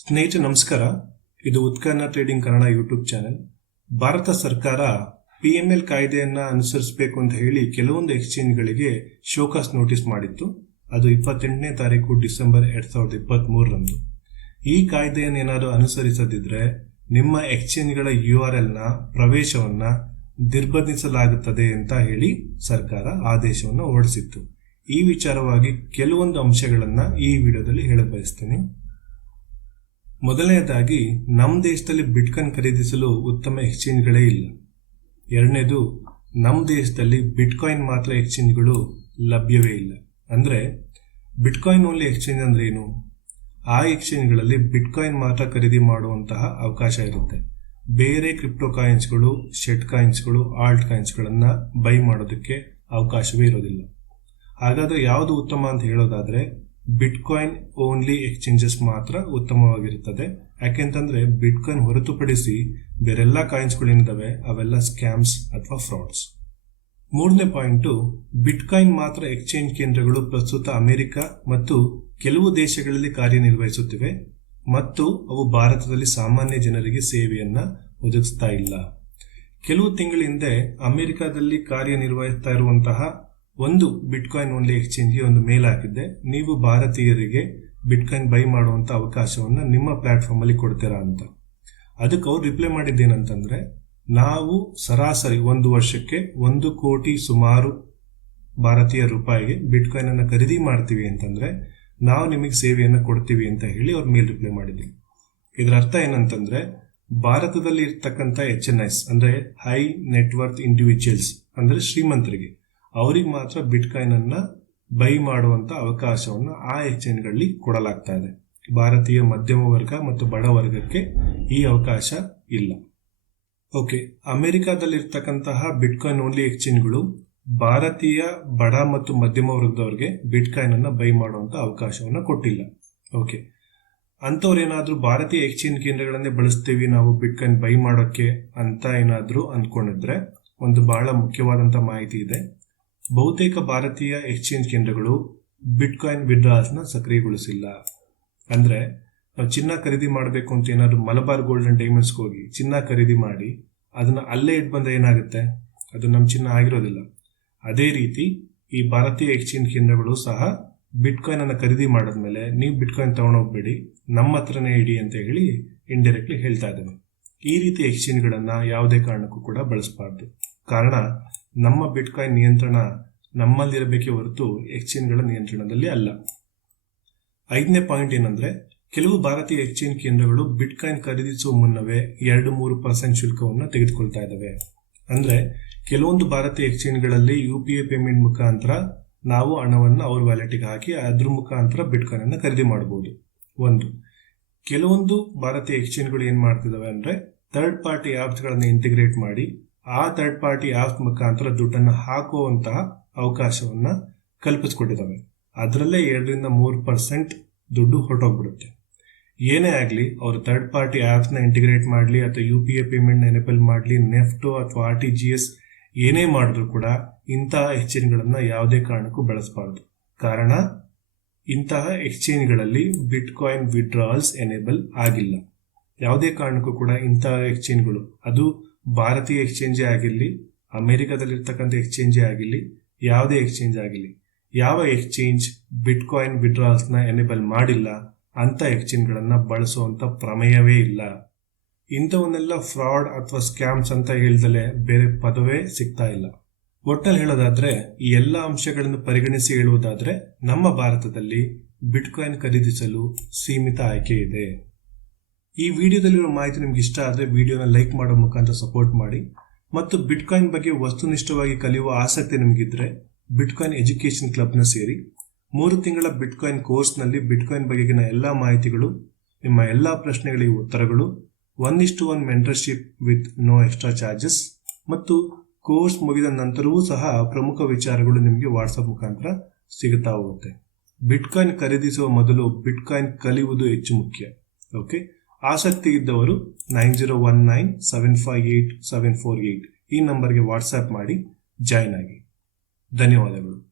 ಸ್ನೇಹಿತರೆ, ನಮಸ್ಕಾರ. ಇದು Utkarna trading Kannada YouTube channel. Bharat ಸರ್ಕಾರ ಪಿ ಕಾಯ್ದೆಯನ್ನ ಅನುಸರಿಸಬೇಕು ಅಂತ ಹೇಳಿ ಕೆಲವೊಂದು ಎಕ್ಸ್ಚೇಂಜ್ಗಳಿಗೆ ಶೋಕಾಸ್ ನೋಟಿಸ್ ಮಾಡಿತ್ತು. ಅದು ಇಪ್ಪತ್ತೆಂಟನೇ ತಾರೀಕು ಡಿಸೆಂಬರ್ ಎರಡ್ ಸಾವಿರದ ಇಪ್ಪತ್ತ್ ಮೂರರಂದು ಈ ಕಾಯ್ದೆಯನ್ನು ಏನಾದರೂ ಅನುಸರಿಸದಿದ್ರೆ ನಿಮ್ಮ ಎಕ್ಸ್ಚೇಂಜ್ಗಳ ಯು ಆರ್ ಎಲ್ನ ಪ್ರವೇಶವನ್ನ ನಿರ್ಬಂಧಿಸಲಾಗುತ್ತದೆ ಅಂತ ಹೇಳಿ ಸರ್ಕಾರ ಆದೇಶವನ್ನು ಹೊರಡಿಸಿತ್ತು. ಈ ವಿಚಾರವಾಗಿ ಕೆಲವೊಂದು ಅಂಶಗಳನ್ನು ಈ ವಿಡಿಯೋದಲ್ಲಿ ಹೇಳ ಮೊದಲನೆಯದಾಗಿ ನಮ್ಮ ದೇಶದಲ್ಲಿ ಬಿಟ್ಕನ್ ಖರೀದಿಸಲು ಉತ್ತಮ ಎಕ್ಸ್ಚೇಂಜ್ಗಳೇ ಇಲ್ಲ. ಎರಡನೇದು ನಮ್ಮ ದೇಶದಲ್ಲಿ ಬಿಟ್ಕಾಯಿನ್ ಮಾತ್ರ ಎಕ್ಸ್ಚೇಂಜ್ಗಳು ಲಭ್ಯವೇ ಇಲ್ಲ. ಅಂದರೆ ಬಿಟ್ಕಾಯಿನ್ ಓನ್ಲಿ ಎಕ್ಸ್ಚೇಂಜ್ ಅಂದ್ರೆ ಏನು? ಆ ಎಕ್ಸ್ಚೇಂಜ್ಗಳಲ್ಲಿ ಬಿಟ್ಕಾಯಿನ್ ಮಾತ್ರ ಖರೀದಿ ಮಾಡುವಂತಹ ಅವಕಾಶ ಇರುತ್ತೆ. ಬೇರೆ ಕ್ರಿಪ್ಟೋ ಕಾಯಿನ್ಸ್ಗಳು ಶೆಟ್ ಕಾಯಿನ್ಸ್ಗಳು ಆಲ್ಟ್ ಕಾಯಿನ್ಸ್ಗಳನ್ನು ಬೈ ಮಾಡೋದಕ್ಕೆ ಅವಕಾಶವೇ ಇರೋದಿಲ್ಲ. ಹಾಗಾದರೆ ಯಾವುದು ಉತ್ತಮ ಅಂತ ಹೇಳೋದಾದ್ರೆ ಬಿಟ್ಕಾಯಿನ್ ಓನ್ಲಿ ಎಕ್ಸ್ಚೇಂಜಸ್ ಮಾತ್ರ ಉತ್ತಮವಾಗಿರುತ್ತದೆ. ಯಾಕೆಂತಂದ್ರೆ ಬಿಟ್ಕಾಯಿನ್ ಹೊರತುಪಡಿಸಿ ಬೇರೆಲ್ಲ ಕಾಯಿನ್ಸ್ಗಳೇನಿದ್ದಾವೆ ಅವೆಲ್ಲ ಸ್ಕ್ಯಾಮ್ಸ್ ಅಥವಾ ಫ್ರಾಡ್ಸ್ ಮೂರನೇ ಪಾಯಿಂಟು ಬಿಟ್ಕಾಯಿನ್ ಮಾತ್ರ ಎಕ್ಸ್ಚೇಂಜ್ ಕೇಂದ್ರಗಳು ಪ್ರಸ್ತುತ ಅಮೆರಿಕ ಮತ್ತು ಕೆಲವು ದೇಶಗಳಲ್ಲಿ ಕಾರ್ಯನಿರ್ವಹಿಸುತ್ತಿವೆ ಮತ್ತು ಅವು ಭಾರತದಲ್ಲಿ ಸಾಮಾನ್ಯ ಜನರಿಗೆ ಸೇವೆಯನ್ನ ಒದಗಿಸ್ತಾ ಇಲ್ಲ. ಕೆಲವು ತಿಂಗಳ ಹಿಂದೆ ಅಮೆರಿಕದಲ್ಲಿ ಕಾರ್ಯನಿರ್ವಹಿಸ್ತಾ ಇರುವಂತಹ ಒಂದು ಬಿಟ್ಕಾಯಿನ್ ಓನ್ಲಿ ಎಕ್ಸ್ಚೇಂಜ್ಗೆ ಒಂದು ಮೇಲ್ ಹಾಕಿದ್ದೆ. ನೀವು ಭಾರತೀಯರಿಗೆ ಬಿಟ್ಕಾಯಿನ್ ಬೈ ಮಾಡುವಂತ ಅವಕಾಶವನ್ನ ನಿಮ್ಮ ಪ್ಲಾಟ್ಫಾರ್ಮ್ ಅಲ್ಲಿ ಕೊಡ್ತೀರಾ ಅಂತ. ಅದಕ್ಕೆ ಅವ್ರು ರಿಪ್ಲೈ ಮಾಡಿದ್ದೇನಂತಂದರೆ ನಾವು ಸರಾಸರಿ ಒಂದು ವರ್ಷಕ್ಕೆ ಒಂದು ಕೋಟಿ ಸುಮಾರು ಭಾರತೀಯ ರೂಪಾಯಿಗೆ ಬಿಟ್ಕಾಯಿನನ್ನು ಖರೀದಿ ಮಾಡ್ತೀವಿ ಅಂತಂದ್ರೆ, ನಾವು ನಿಮಗೆ ಸೇವೆಯನ್ನು ಕೊಡ್ತೀವಿ ಅಂತ ಹೇಳಿ ಅವ್ರ ಮೇಲ್ ರಿಪ್ಲೈ ಮಾಡಿದ್ವಿ ಇದರ ಅರ್ಥ ಏನಂತಂದ್ರೆ ಭಾರತದಲ್ಲಿ ಇರ್ತಕ್ಕಂಥ ಎಚ್ ಎನ್ ಎಸ್ ಅಂದ್ರೆ ಹೈ ನೆಟ್ವರ್ತ್ ಇಂಡಿವಿಜುವಲ್ಸ್ ಅಂದ್ರೆ ಶ್ರೀಮಂತರಿಗೆ. ಅವ್ರಿಗೆ ಮಾತ್ರ ಬಿಟ್ಕಾಯಿನ್ ಅನ್ನ ಬೈ ಮಾಡುವಂತ ಅವಕಾಶವನ್ನು ಆ ಎಕ್ಸ್ಚೇಂಜ್ಗಳಲ್ಲಿ ಕೊಡಲಾಗ್ತಾ ಇದೆ. ಭಾರತೀಯ ಮಧ್ಯಮ ವರ್ಗ ಮತ್ತು ಬಡ ವರ್ಗಕ್ಕೆ ಈ ಅವಕಾಶ ಇಲ್ಲ. ಓಕೆ, ಅಮೆರಿಕಾದಲ್ಲಿರ್ತಕ್ಕಂತಹ ಬಿಟ್ಕಾಯಿನ್ ಓನ್ಲಿ ಎಕ್ಸ್ಚೇಂಜ್ಗಳು ಭಾರತೀಯ ಬಡ ಮತ್ತು ಮಧ್ಯಮ ವರ್ಗದವರಿಗೆ ಬಿಟ್ಕಾಯಿನ್ ಅನ್ನ ಬೈ ಮಾಡುವಂತ ಅವಕಾಶವನ್ನು ಕೊಟ್ಟಿಲ್ಲ. ಓಕೆ, ಅಂಥವ್ರು ಏನಾದ್ರೂ ಭಾರತೀಯ ಎಕ್ಸ್ಚೇಂಜ್ ಕೇಂದ್ರಗಳನ್ನೇ ಬಳಸ್ತೀವಿ ನಾವು ಬಿಟ್ಕಾಯಿನ್ ಬೈ ಮಾಡೋಕ್ಕೆ ಅಂತ ಏನಾದರೂ ಅಂದ್ಕೊಂಡಿದ್ರೆ ಒಂದು ಬಹಳ ಮುಖ್ಯವಾದಂತ ಮಾಹಿತಿ ಇದೆ. ಬಹುತೇಕ ಭಾರತೀಯ ಎಕ್ಸ್ಚೇಂಜ್ ಕೇಂದ್ರಗಳು ಬಿಟ್ಕಾಯಿನ್ ವಿಡ್ರಾಲ್ಸ್ನ ಸಕ್ರಿಯಗೊಳಿಸಿಲ್ಲ. ಅಂದ್ರೆ ನಾವು ಚಿನ್ನ ಖರೀದಿ ಮಾಡಬೇಕು ಅಂತ ಏನಾದ್ರು ಮಲಬಾರ್ ಗೋಲ್ಡ್ ಅಂಡ್ ಡೈಮಂಡ್ಸ್ ಹೋಗಿ ಚಿನ್ನ ಖರೀದಿ ಮಾಡಿ ಅದನ್ನ ಅಲ್ಲೇ ಇಟ್ ಬಂದ್ರೆ ಏನಾಗುತ್ತೆ? ಅದು ನಮ್ಮ ಚಿನ್ನ ಆಗಿರೋದಿಲ್ಲ. ಅದೇ ರೀತಿ ಈ ಭಾರತೀಯ ಎಕ್ಸ್ಚೇಂಜ್ ಕೇಂದ್ರಗಳು ಸಹ ಬಿಟ್ಕಾಯಿನ್ ಅನ್ನು ಖರೀದಿ ಮಾಡಿದ್ಮೇಲೆ ನೀವು ಬಿಟ್ಕಾಯಿನ್ ತಗೊಂಡೋಗ್ಬೇಡಿ, ನಮ್ಮ ಹತ್ರನೇ ಇಡಿ ಅಂತ ಹೇಳಿ ಇಂಡೈರೆಕ್ಟ್ಲಿ ಹೇಳ್ತಾ ಇದ್ದೇನೆ. ಈ ರೀತಿ ಎಕ್ಸ್ಚೇಂಜ್ಗಳನ್ನು ಯಾವುದೇ ಕಾರಣಕ್ಕೂ ಕೂಡ ಬಳಸಬಾರ್ದು. ಕಾರಣ ನಮ್ಮ ಬಿಟ್ಕಾಯಿನ್ ನಿಯಂತ್ರಣ ನಮ್ಮಲ್ಲಿರಬೇಕೇ ಹೊರತು ಎಕ್ಸ್ಚೇಂಜ್ಗಳ ನಿಯಂತ್ರಣದಲ್ಲಿ ಅಲ್ಲ. ಐದನೇ ಪಾಯಿಂಟ್ ಏನಂದ್ರೆ, ಕೆಲವು ಭಾರತೀಯ ಎಕ್ಸ್ಚೇಂಜ್ ಕೇಂದ್ರಗಳು ಬಿಟ್ಕಾಯಿನ್ ಖರೀದಿಸುವ ಮುನ್ನವೇ ಎರಡು ಮೂರು ಪರ್ಸೆಂಟ್ ಶುಲ್ಕವನ್ನು ತೆಗೆದುಕೊಳ್ತಾ ಇದ್ದಾವೆ ಅಂದ್ರೆ, ಕೆಲವೊಂದು ಭಾರತೀಯ ಎಕ್ಸ್ಚೇಂಜ್ಗಳಲ್ಲಿ ಯು ಪಿ ಐ ಪೇಮೆಂಟ್ ಮುಖಾಂತರ ನಾವು ಹಣವನ್ನು ಅವ್ರ ವ್ಯಾಲೆಟ್ಗೆ ಹಾಕಿ ಅದ್ರ ಮುಖಾಂತರ ಬಿಟ್ಕಾಯಿನ್ ಅನ್ನು ಖರೀದಿ ಮಾಡಬಹುದು ಒಂದು, ಕೆಲವೊಂದು ಭಾರತೀಯ ಎಕ್ಸ್ಚೇಂಜ್ಗಳು ಏನ್ ಮಾಡ್ತಿದ್ದಾವೆ ಅಂದ್ರೆ ಥರ್ಡ್ ಪಾರ್ಟಿ ಆಪ್ಸ್ ಗಳನ್ನ ಇಂಟಿಗ್ರೇಟ್ ಮಾಡಿ ಆ ಥರ್ಡ್ ಪಾರ್ಟಿ ಆಪ್ ಮುಖಾಂತರ ದುಡ್ಡನ್ನು ಹಾಕುವಂತಹ ಅವಕಾಶವನ್ನ ಕಲ್ಪಿಸ್ಕೊಟ್ಟಿದ್ದಾವೆ. ಅದರಲ್ಲೇ ಎರಡರಿಂದ ಮೂರು ಪರ್ಸೆಂಟ್ ದುಡ್ಡು ಹೊರಟೋಗ್ಬಿಡುತ್ತೆ. ಏನೇ ಆಗಲಿ, ಅವರು ಥರ್ಡ್ ಪಾರ್ಟಿ ಆಪ್ಸ್ನ ಇಂಟಿಗ್ರೇಟ್ ಮಾಡಲಿ ಅಥವಾ U P I payment enable ಮಾಡಲಿ ನೆಫ್ಟೋ ಅಥವಾ ಆರ್ ಟಿ ಜಿ ಎಸ್ ಏನೇ ಮಾಡಿದ್ರು ಕೂಡ ಇಂತಹ ಎಕ್ಸ್ಚೇಂಜ್ಗಳನ್ನು ಯಾವುದೇ ಕಾರಣಕ್ಕೂ ಬಳಸಬಾರ್ದು. ಕಾರಣ, ಇಂತಹ ಎಕ್ಸ್ಚೇಂಜ್ಗಳಲ್ಲಿ ಬಿಟ್ ಕಾಯಿನ್ ವಿಡ್ರಾಲ್ಸ್ ಎನೇಬಲ್ ಆಗಿಲ್ಲ. ಯಾವುದೇ ಕಾರಣಕ್ಕೂ ಕೂಡ ಇಂತಹ ಎಕ್ಸ್ಚೇಂಜ್ಗಳು ಅದು ಭಾರತೀಯ ಎಕ್ಸ್ಚೇಂಜೇ ಆಗಿರಲಿ, ಅಮೆರಿಕದಲ್ಲಿರ್ತಕ್ಕಂಥ ಎಕ್ಸ್ಚೇಂಜೇ ಆಗಿರಲಿ, ಯಾವುದೇ ಎಕ್ಸ್ಚೇಂಜ್ ಆಗಿರಲಿ, ಯಾವ ಎಕ್ಸ್ಚೇಂಜ್ ಬಿಟ್ ಕಾಯಿನ್ ವಿಡ್ರಾಲ್ಸ್ನ ಎನೇಬಲ್ ಮಾಡಿಲ್ಲ, ಅಂತ ಎಕ್ಸ್ಚೇಂಜ್ಗಳನ್ನು ಬಳಸುವಂಥ ಪ್ರಮೇಯವೇ ಇಲ್ಲ. ಇಂಥವನ್ನೆಲ್ಲ ಫ್ರಾಡ್ ಅಥವಾ ಸ್ಕ್ಯಾಮ್ಸ್ ಅಂತ ಹೇಳ್ದಲೆ ಬೇರೆ ಪದವೇ ಸಿಗ್ತಾ ಇಲ್ಲ. ಒಟ್ಟಲ್ಲಿ ಹೇಳೋದಾದ್ರೆ, ಈ ಎಲ್ಲ ಅಂಶಗಳನ್ನು ಪರಿಗಣಿಸಿ ಹೇಳುವುದಾದ್ರೆ, ನಮ್ಮ ಭಾರತದಲ್ಲಿ ಬಿಟ್ಕಾಯಿನ್ ಖರೀದಿಸಲು ಸೀಮಿತ ಆಯ್ಕೆ ಇದೆ. ಈ ವಿಡಿಯೋದಲ್ಲಿರೋ ಮಾಹಿತಿ ನಿಮ್ಗೆ ಇಷ್ಟ ಆದರೆ ವಿಡಿಯೋನ ಲೈಕ್ ಮಾಡೋ ಮುಖಾಂತರ ಸಪೋರ್ಟ್ ಮಾಡಿ. ಮತ್ತು ಬಿಟ್ಕಾಯಿನ್ ಬಗ್ಗೆ ವಸ್ತುನಿಷ್ಠವಾಗಿ ಕಲಿಯುವ ಆಸಕ್ತಿ ನಿಮಗಿದ್ರೆ ಬಿಟ್ಕಾಯಿನ್ ಎಜುಕೇಶನ್ ಕ್ಲಬ್ನ ಸೇರಿ ಮೂರು ತಿಂಗಳ ಬಿಟ್ಕಾಯಿನ್ ಕೋರ್ಸ್ನಲ್ಲಿ ಬಿಟ್ಕಾಯಿನ್ ಬಗೆಗಿನ ಎಲ್ಲ ಮಾಹಿತಿಗಳು, ನಿಮ್ಮ ಎಲ್ಲ ಪ್ರಶ್ನೆಗಳಿಗೆ ಉತ್ತರಗಳು ಒನ್ ಇಷ್ಟು one mentorship with no extra charges ಮತ್ತು ಕೋರ್ಸ್ ಮುಗಿದ ನಂತರವೂ ಸಹ ಪ್ರಮುಖ ವಿಚಾರಗಳು ನಿಮಗೆ ವಾಟ್ಸಪ್ ಮುಖಾಂತರ ಸಿಗುತ್ತಾ ಹೋಗುತ್ತೆ. ಬಿಟ್ಕಾಯಿನ್ ಖರೀದಿಸುವ ಮೊದಲು ಬಿಟ್ಕಾಯಿನ್ ಕಲಿಯುವುದು ಹೆಚ್ಚು ಮುಖ್ಯ ಓಕೆ ಆಸಕ್ತಿ ಇದ್ದವರು nine zero one nine seven five eight seven four eight ಈ ನಂಬರ್ಗೆ ವಾಟ್ಸಪ್ ಮಾಡಿ ಜಾಯ್ನ್ ಆಗಿ. ಧನ್ಯವಾದಗಳು.